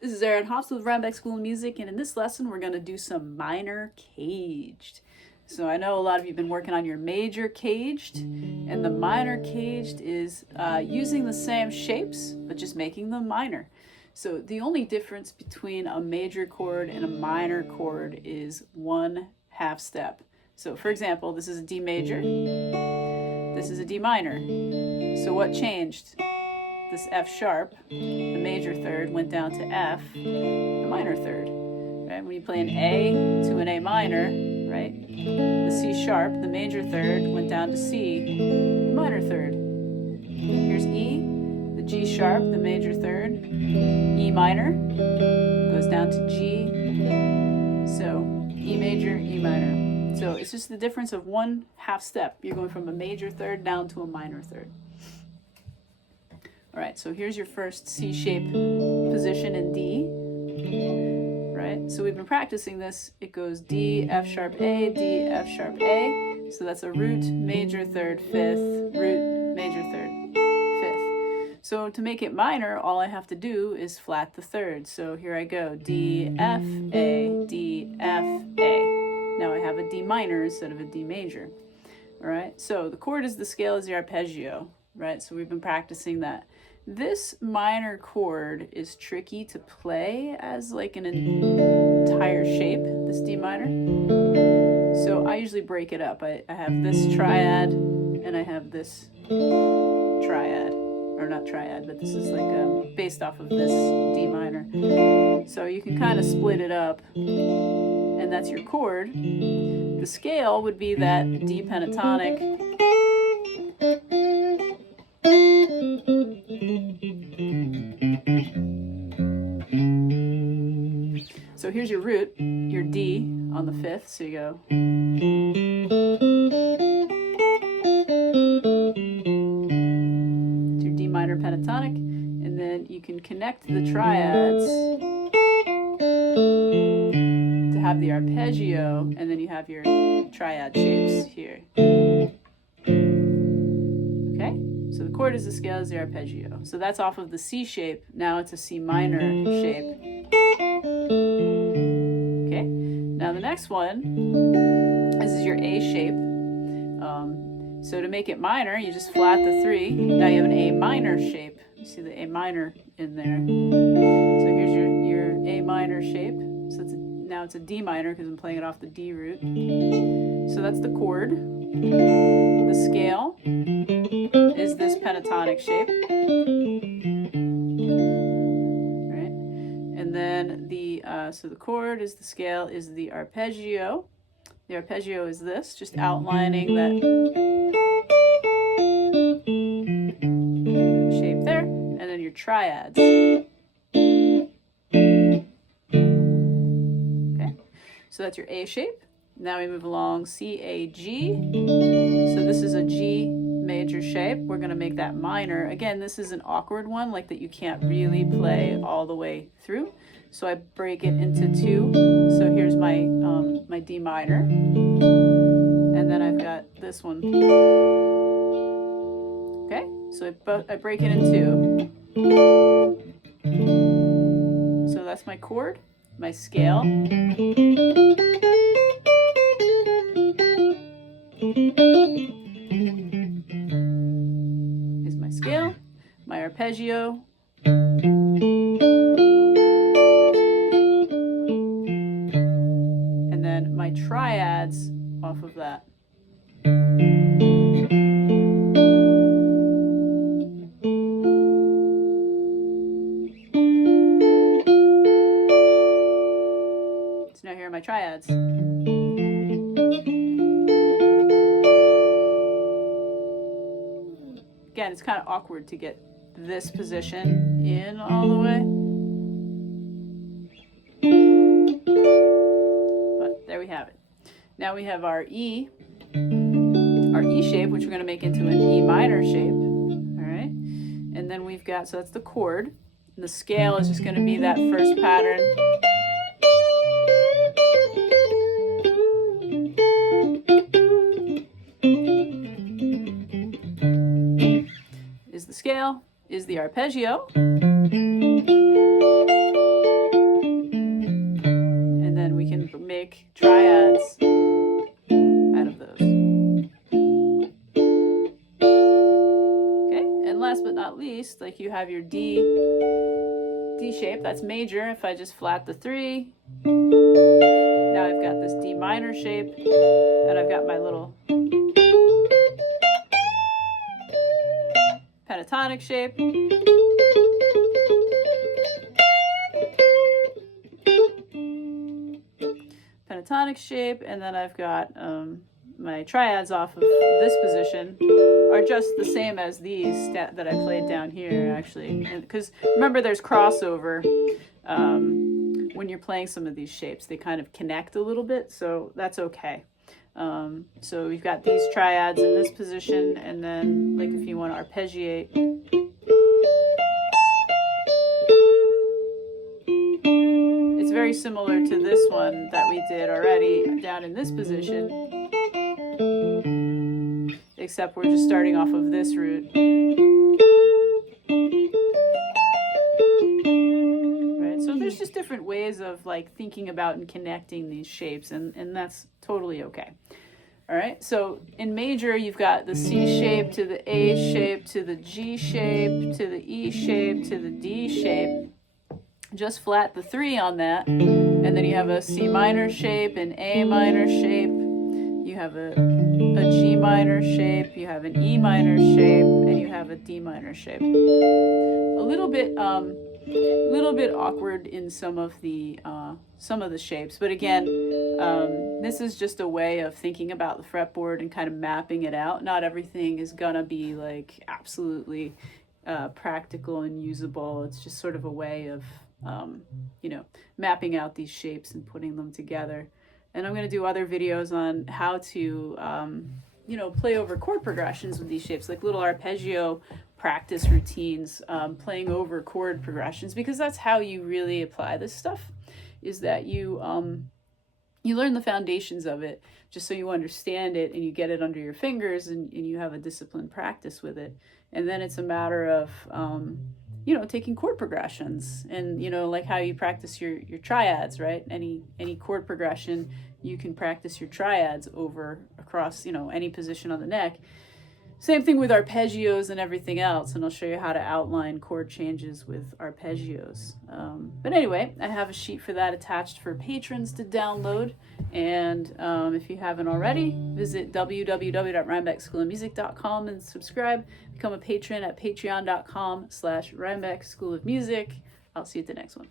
This is Aaron Hobbs with Rhinebeck School of Music, and in this lesson we're going to do some minor caged. So I know a lot of you have been working on your major caged, and the minor caged is using the same shapes, but just making them minor. So the only difference between a major chord and a minor chord is 1/2 step. So for example, this is a D major, this is a D minor. So what changed? This F sharp, the major third, went down to F, the minor third. Right? When you play an A to an A minor, right? The C sharp, the major third, went down to C, the minor third. Here's E, the G sharp, the major third, E minor, goes down to G, so E major, E minor. So it's just the difference of 1/2 step. You're going from a major third down to a minor third. All right, so here's your first C shape position in D, right? So we've been practicing this. It goes D, F sharp A, D, F sharp A. So that's a root, major third, fifth, root, major third, fifth. So to make it minor, all I have to do is flat the third. So here I go, D, F, A, D, F, A. Now I have a D minor instead of a D major. All right, so the chord is the scale is the arpeggio, right? So we've been practicing that. This minor chord is tricky to play as like an entire shape, this D minor. So I usually break it up. I have this triad and I have this triad, or not triad, but this is like based off of this D minor. So you can kind of split it up, and that's your chord. The scale would be that D pentatonic. So here's your root, your D on the fifth, so you go. It's your D minor pentatonic, and then you can connect the triads to have the arpeggio, and then you have your triad shapes here. Okay? So the chord is the scale, is the arpeggio. So that's off of the C shape. Now it's a C minor shape. Okay? Now the next one, this is your A shape. So to make it minor, you just flat the 3. Now you have an A minor shape. You see the A minor in there. So here's your A minor shape. So now it's a D minor because I'm playing it off the D root. So that's the chord. The scale is this pentatonic shape, right? And then so the chord is the scale is the arpeggio. The arpeggio is this, just outlining that shape there, and then your triads. Okay, so that's your A shape. Now we move along, C, A, G. So this is a G major shape. We're going to make that minor. Again, this is an awkward one, like that you can't really play all the way through. So I break it into 2. So here's my my D minor, and then I've got this one. Okay, so I break it in 2. So that's my chord, my scale. Is my scale, my arpeggio, and then my triads off of that. So now here are my triads. Again, it's kind of awkward to get this position in all the way. But there we have it. Now we have our E shape, which we're going to make into an E minor shape. All right. And then we've got, so that's the chord. And the scale is just going to be that first pattern. Is the scale, is the arpeggio. last but not least, like you have your D shape, that's major. If I just flat the 3, now I've got this D minor shape, and I've got my little pentatonic shape. Pentatonic shape, and then I've got my triads off of this position are just the same as these that I played down here, actually, because remember there's crossover when you're playing some of these shapes. They kind of connect a little bit, so that's okay. So we've got these triads in this position, and then like if you want to arpeggiate, it's very similar to this one that we did already down in this position, except we're just starting off of this root. Right? So there's just different ways of like thinking about and connecting these shapes, and that's totally okay. All right, so in major, you've got the C shape to the A shape to the G shape to the E shape to the D shape. Just flat the 3 on that, and then you have a C minor shape, an A minor shape, you have a G minor shape, you have an E minor shape, and you have a D minor shape. A little bit awkward in some of the shapes, but again, this is just a way of thinking about the fretboard and kind of mapping it out. Not everything is gonna be like absolutely practical and usable. It's just sort of a way of mapping out these shapes and putting them together. And I'm going to do other videos on how to, play over chord progressions with these shapes, like little arpeggio practice routines, playing over chord progressions, because that's how you really apply this stuff, is that you learn the foundations of it just so you understand it and you get it under your fingers and you have a disciplined practice with it. And then it's a matter of, taking chord progressions and, like how you practice your triads, right? Any chord progression, you can practice your triads across, any position on the neck. Same thing with arpeggios and everything else, and I'll show you how to outline chord changes with arpeggios. But anyway, I have a sheet for that attached for patrons to download, and if you haven't already, visit www.rhinebeckschoolofmusic.com and subscribe. Become a patron at patreon.com/Rhinebeck School of Music. I'll see you at the next one.